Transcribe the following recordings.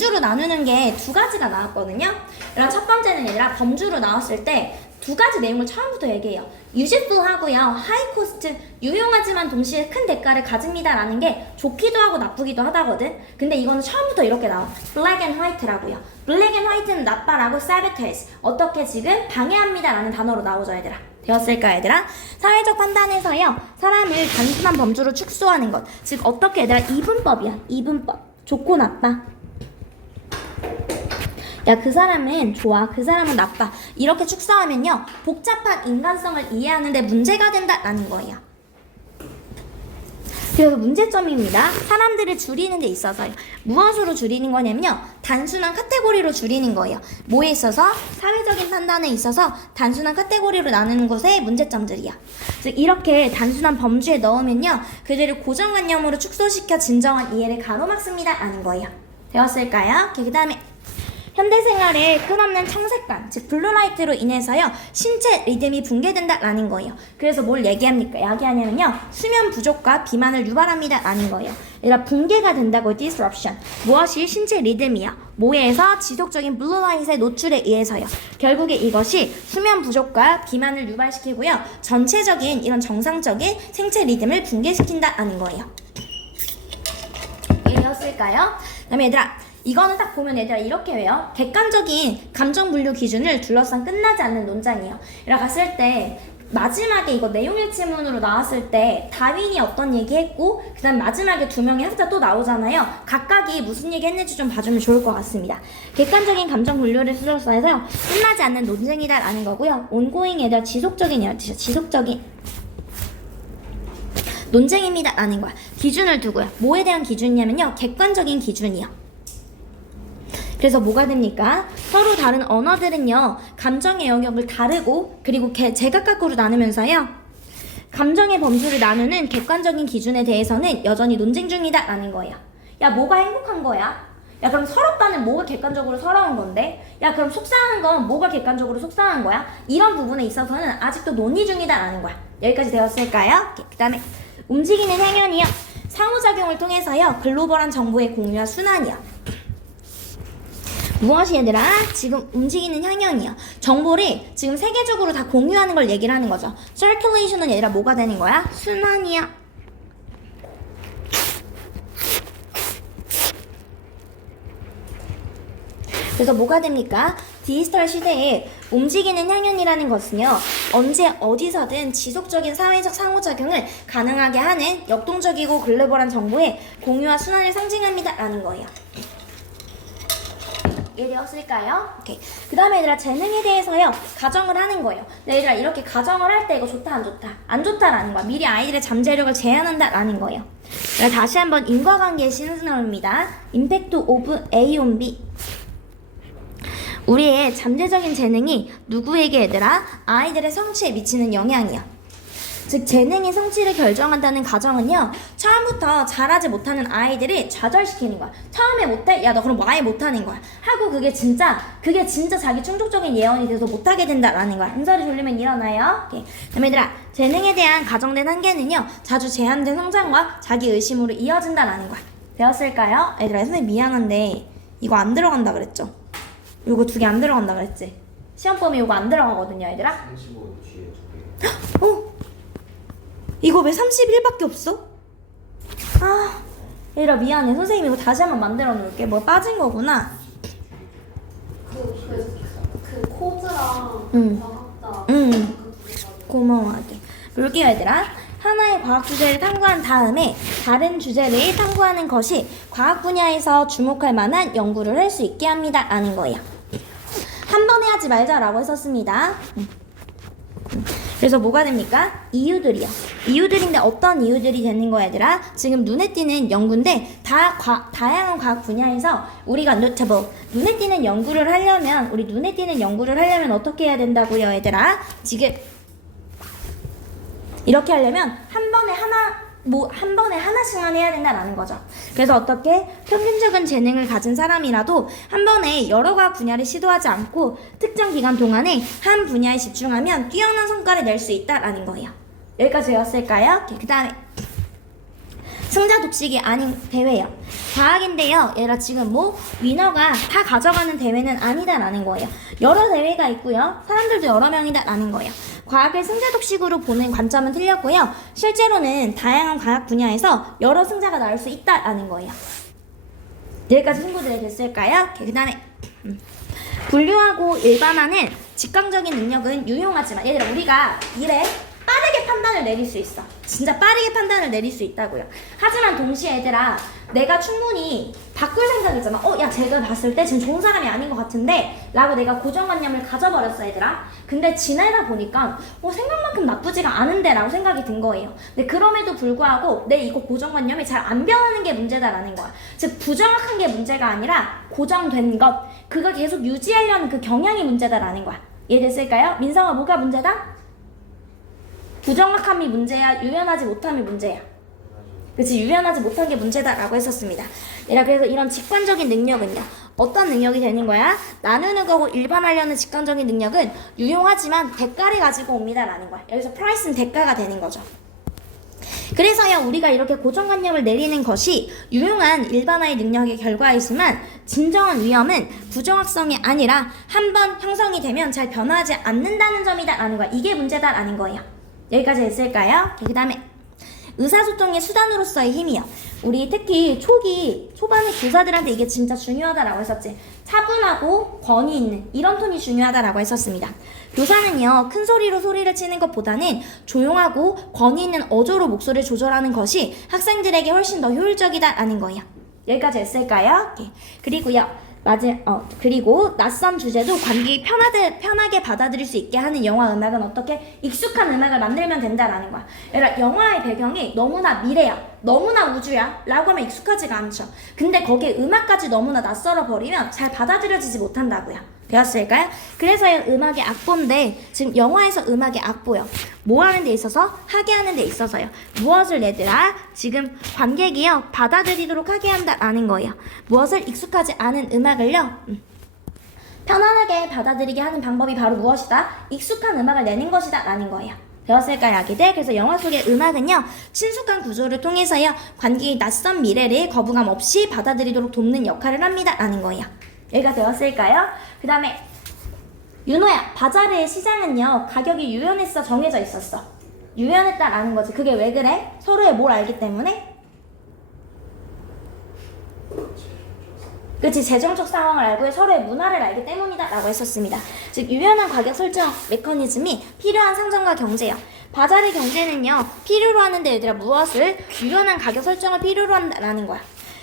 범주로 나누는 게 두 가지가 나왔거든요. 그럼 첫 번째는 얘들아 범주로 나왔을 때 두 가지 내용을 처음부터 얘기해요. useful 하고요. high cost, 유용하지만 동시에 큰 대가를 가집니다 라는 게 좋기도 하고 나쁘기도 하다거든. 근데 이거는 처음부터 이렇게 나와. black and white라고요. black and white는 나빠라고 sabotage, 어떻게 지금 방해합니다 라는 단어로 나오죠 얘들아. 되었을까 얘들아? 사회적 판단에서요. 사람을 단순한 범주로 축소하는 것. 즉 어떻게 얘들아? 이분법이야. 이분법. 좋고 나빠. 야, 그 사람은 좋아, 그 사람은 나빠. 이렇게 축소하면요. 복잡한 인간성을 이해하는데 문제가 된다라는 거예요. 그래서 문제점입니다. 사람들을 줄이는 데 있어서요. 무엇으로 줄이는 거냐면요. 단순한 카테고리로 줄이는 거예요. 뭐에 있어서? 사회적인 판단에 있어서 단순한 카테고리로 나누는 것의 문제점들이야. 즉 이렇게 단순한 범주에 넣으면요. 그들을 고정관념으로 축소시켜 진정한 이해를 가로막습니다 라는 거예요. 되었을까요? 그 다음에 현대생활의 끝없는 청색감, 즉 블루라이트로 인해서요 신체 리듬이 붕괴된다라는 거예요. 그래서 뭘 얘기하냐면요 수면 부족과 비만을 유발합니다 라는 거예요. 얘가 붕괴가 된다고 disruption. 무엇이? 신체 리듬이요. 뭐에서? 지속적인 블루라이트의 노출에 의해서요. 결국에 이것이 수면 부족과 비만을 유발시키고요 전체적인 이런 정상적인 생체 리듬을 붕괴시킨다라는 거예요. 이해되었을까요? 그다음에 얘들아 이거는 딱 보면 얘들아 이렇게 외워. 객관적인 감정 분류 기준을 둘러싼 끝나지 않는 논쟁이에요. 이렇게 갔을 때 마지막에 이거 내용일치문으로 나왔을 때 다윈이 어떤 얘기 했고 그 다음 마지막에 두 명의 학자 또 나오잖아요. 각각이 무슨 얘기 했는지 좀 봐주면 좋을 것 같습니다. 객관적인 감정 분류를 둘러싸서 끝나지 않는 논쟁이다 라는 거고요. ongoing 얘들아 지속적인 논쟁입니다 라는 거야. 기준을 두고요. 뭐에 대한 기준이냐면요 객관적인 기준이요. 그래서 뭐가 됩니까? 서로 다른 언어들은요 감정의 영역을 다르고 그리고 제각각으로 나누면서요 감정의 범주를 나누는 객관적인 기준에 대해서는 여전히 논쟁 중이다 라는 거예요. 야 뭐가 행복한 거야? 야 그럼 서럽다는 뭐가 객관적으로 서러운 건데? 야 그럼 속상한 건 뭐가 객관적으로 속상한 거야? 이런 부분에 있어서는 아직도 논의 중이다 라는 거야. 여기까지 되었을까요? 그 다음에 움직이는 향연이요. 상호작용을 통해서요 글로벌한 정보의 공유와 순환이요. 무엇이 얘들아? 지금 움직이는 향연이요. 정보를 지금 세계적으로 다 공유하는 걸 얘기를 하는 거죠. circulation은 얘들아 뭐가 되는 거야? 순환이야. 그래서 뭐가 됩니까? 디지털 시대에 움직이는 향연이라는 것은요 언제 어디서든 지속적인 사회적 상호작용을 가능하게 하는 역동적이고 글로벌한 정보의 공유와 순환을 상징합니다 라는 거예요. 이해되었을까요? 오케이. 그 다음에 얘들아 재능에 대해서요 가정을 하는 거예요. 근데 얘들아 이렇게 가정을 할 때 이거 좋다 안 좋다? 안 좋다라는 거야. 미리 아이들의 잠재력을 제한한다 라는 거예요. 다시 한번 인과관계의 신스너입니다. Impact of A on B. 우리의 잠재적인 재능이 누구에게 얘들아? 아이들의 성취에 미치는 영향이야. 즉 재능의 성취를 결정한다는 가정은요 처음부터 잘하지 못하는 아이들을 좌절시키는 거야. 처음에 못해? 야 너 그럼 아예 못하는 거야 하고 그게 진짜 자기 충족적인 예언이 돼서 못하게 된다라는 거야. 응설이 졸리면 일어나요. 오케이. 그럼 얘들아 재능에 대한 가정된 한계는요 자주 제한된 성장과 자기 의심으로 이어진다라는 거야. 되었을까요? 얘들아 선생님 미안한데 이거 안 들어간다 그랬죠? 이거 두 개 안 들어간다 그랬지? 시험범위 이거 안 들어가거든요 얘들아. 35 뒤에 두 개. 어? 이거 왜 31밖에 없어? 아, 얘들아 미안해. 선생님 이거 다시 한번 만들어 놓을게. 뭐 빠진 거구나. 그 코드랑 과학자 고마워 아들. 볼게요 얘들아. 하나의 과학 주제를 탐구한 다음에 다른 주제를 탐구하는 것이 과학 분야에서 주목할 만한 연구를 할 수 있게 합니다 라는 거예요. 한 번에 하지 말자라고 했었습니다. 그래서 뭐가 됩니까? 이유들이요. 이유들인데 어떤 이유들이 되는 거야 얘들아? 지금 눈에 띄는 연구인데 다양한 과학 분야에서 우리가 notable, 눈에 띄는 연구를 하려면 어떻게 해야 된다고요 얘들아? 지금 이렇게 하려면 한 번에 하나씩만 해야 된다라는 거죠. 그래서 어떻게 평균적인 재능을 가진 사람이라도 한 번에 여러 과학 분야를 시도하지 않고 특정 기간 동안에 한 분야에 집중하면 뛰어난 성과를 낼 수 있다라는 거예요. 여기까지 되었을까요? 그 다음에 승자 독식이 아닌 대회예요. 과학인데요. 얘들아 지금 뭐 위너가 다 가져가는 대회는 아니다라는 거예요. 여러 대회가 있고요. 사람들도 여러 명이다라는 거예요. 과학을 승자 독식으로 보는 관점은 틀렸고요. 실제로는 다양한 과학 분야에서 여러 승자가 나올 수 있다라는 거예요. 여기까지 친구들이 됐을까요? 그 다음에 분류하고 일반화는 직관적인 능력은 유용하지만 얘들아 우리가 일에 빠르게 판단을 내릴 수 있어. 진짜 빠르게 판단을 내릴 수 있다고요. 하지만 동시에 얘들아 내가 충분히 바꿀 생각이잖아. 야 제가 봤을 때 지금 좋은 사람이 아닌 것 같은데 라고 내가 고정관념을 가져버렸어 얘들아. 근데 지내다 보니까 생각만큼 나쁘지가 않은데 라고 생각이 든 거예요. 근데 그럼에도 불구하고 내 이거 고정관념이 잘 안 변하는 게 문제다라는 거야. 즉 부정확한 게 문제가 아니라 고정된 것 그걸 계속 유지하려는 그 경향이 문제다라는 거야. 이해됐을까요? 민성아 뭐가 문제다? 부정확함이 문제야? 유연하지 못함이 문제야? 그치 유연하지 못한 게 문제다라고 했었습니다. 얘라 그래서 이런 직관적인 능력은요 어떤 능력이 되는 거야? 나누는 거고 일반하려는 직관적인 능력은 유용하지만 대가를 가지고 옵니다라는 거야. 여기서 프라이스는 대가가 되는 거죠. 그래서야 우리가 이렇게 고정관념을 내리는 것이 유용한 일반화의 능력의 결과이지만 진정한 위험은 부정확성이 아니라 한번 형성이 되면 잘 변화하지 않는다는 점이다라는 거야. 이게 문제다라는 거예요. 여기까지 됐을까요? 그 다음에 의사소통의 수단으로서의 힘이요. 우리 특히 초반에 교사들한테 이게 진짜 중요하다라고 했었지. 차분하고 권위 있는 이런 톤이 중요하다라고 했었습니다. 교사는요 큰 소리로 소리를 치는 것보다는 조용하고 권위 있는 어조로 목소리를 조절하는 것이 학생들에게 훨씬 더 효율적이다라는 거예요. 여기까지 했을까요? 그리고요 그리고 낯선 주제도 관객이 편하게 받아들일 수 있게 하는 영화 음악은 어떻게 익숙한 음악을 만들면 된다라는 거야. 그러니까 영화의 배경이 너무나 미래야, 너무나 우주야 라고 하면 익숙하지가 않죠. 근데 거기에 음악까지 너무나 낯설어 버리면 잘 받아들여지지 못한다고요. 되었을까요? 그래서 음악의 악보인데 지금 영화에서 음악의 악보요. 뭐 하는 데 있어서? 하게 하는 데 있어서요. 무엇을 얘들아? 지금 관객이요 받아들이도록 하게 한다라는 거예요. 무엇을 익숙하지 않은 음악을요 편안하게 받아들이게 하는 방법이 바로 무엇이다? 익숙한 음악을 내는 것이다 라는 거예요. 되었을까요 아기들? 그래서 영화 속의 음악은요 친숙한 구조를 통해서요 관객이 낯선 미래를 거부감 없이 받아들이도록 돕는 역할을 합니다 라는 거예요. 여기가 되었을까요? 그 다음에 윤호야 바자르의 시장은요 가격이 유연했어 정해져 있었어. 유연했다라는 거지. 그게 왜 그래? 서로의 뭘 알기 때문에? 그치 재정적 상황을 알고 서로의 문화를 알기 때문이다 라고 했었습니다. 즉 유연한 가격 설정 메커니즘이 필요한 상점과 경제요. 바자르 경제는요 필요로 하는데 얘들아 무엇을? 유연한 가격 설정을 필요로 한다라는 거야.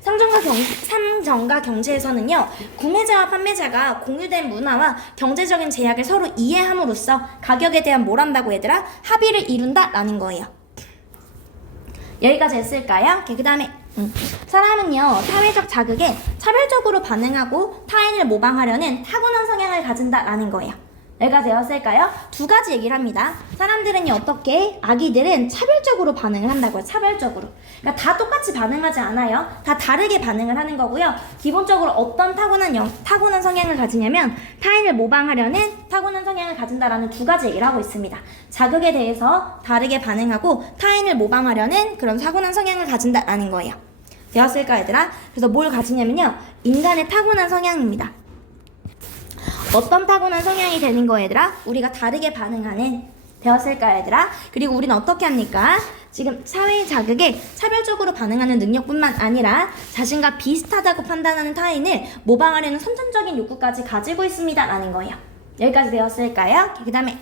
상점과 경제에서는요 구매자와 판매자가 공유된 문화와 경제적인 제약을 서로 이해함으로써 가격에 대한 뭘 한다고 얘들아? 합의를 이룬다라는 거예요. 여기까지 했을까요? 그 다음에 사람은요 사회적 자극에 차별적으로 반응하고 타인을 모방하려는 타고난 성향을 가진다라는 거예요. 여기까지 되었을까요? 두 가지 얘기를 합니다. 사람들은요 어떻게? 아기들은 차별적으로 반응을 한다고요. 차별적으로. 그러니까 다 똑같이 반응하지 않아요. 다 다르게 반응을 하는 거고요. 기본적으로 어떤 타고난 성향을 가지냐면 타인을 모방하려는 타고난 성향을 가진다라는 두 가지 얘기를 하고 있습니다. 자극에 대해서 다르게 반응하고 타인을 모방하려는 그런 타고난 성향을 가진다라는 거예요. 되었을까 얘들아? 그래서 뭘 가지냐면요 인간의 타고난 성향입니다. 어떤 타고난 성향이 되는 거 얘들아? 우리가 다르게 반응하는. 되었을까 얘들아? 그리고 우리는 어떻게 합니까? 지금 사회의 자극에 차별적으로 반응하는 능력뿐만 아니라 자신과 비슷하다고 판단하는 타인을 모방하려는 선천적인 욕구까지 가지고 있습니다 라는 거예요. 여기까지 되었을까요? 그 다음에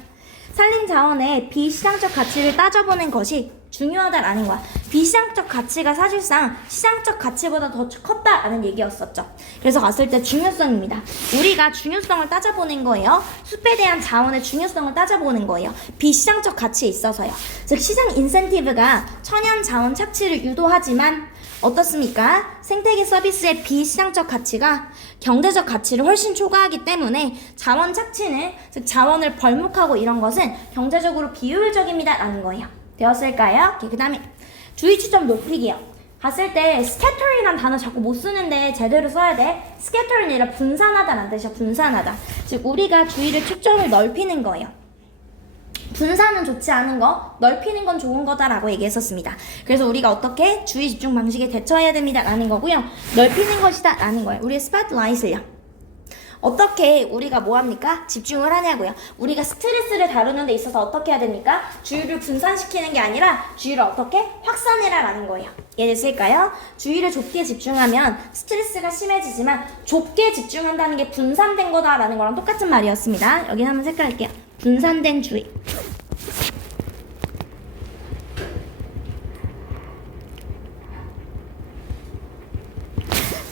산림 자원의 비시장적 가치를 따져보는 것이 중요하다라는 거야. 비시장적 가치가 사실상 시장적 가치보다 더 컸다라는 얘기였었죠. 그래서 봤을 때 중요성입니다. 우리가 중요성을 따져보는 거예요. 숲에 대한 자원의 중요성을 따져보는 거예요. 비시장적 가치에 있어서요. 즉 시장 인센티브가 천연 자원 착취를 유도하지만 어떻습니까? 생태계 서비스의 비시장적 가치가 경제적 가치를 훨씬 초과하기 때문에 자원 착취는 즉 자원을 벌목하고 이런 것은 경제적으로 비효율적입니다 라는 거예요. 되었을까요? 그 다음에 주의 초점 높이기요. 봤을 때 scattering이란 단어 자꾸 못 쓰는데 제대로 써야 돼. scattering이 아니라 분산하다라는 뜻이야. 분산하다. 즉 우리가 주의를 초점을 넓히는 거예요. 분산은 좋지 않은 거, 넓히는 건 좋은 거다라고 얘기했었습니다. 그래서 우리가 어떻게 주의 집중 방식에 대처해야 됩니다 라는 거고요. 넓히는 것이다 라는 거예요. 우리의 스팟라이트를요. 어떻게 우리가 뭐합니까? 집중을 하냐고요. 우리가 스트레스를 다루는 데 있어서 어떻게 해야 됩니까? 주의를 분산시키는 게 아니라 주의를 어떻게 확산해라 라는 거예요. 이해됐을까요? 주의를 좁게 집중하면 스트레스가 심해지지만 좁게 집중한다는 게 분산된 거다라는 거랑 똑같은 말이었습니다. 여기 한번 색깔할게요. 분산된 주의.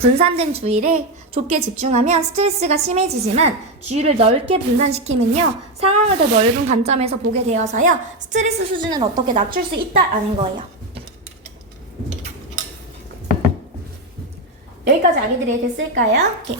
분산된 주의를 좁게 집중하면 스트레스가 심해지지만 주의를 넓게 분산시키면요 상황을 더 넓은 관점에서 보게 되어서요 스트레스 수준을 어떻게 낮출 수 있다라는 거예요. 여기까지 아기들이 됐을까요? 오케이.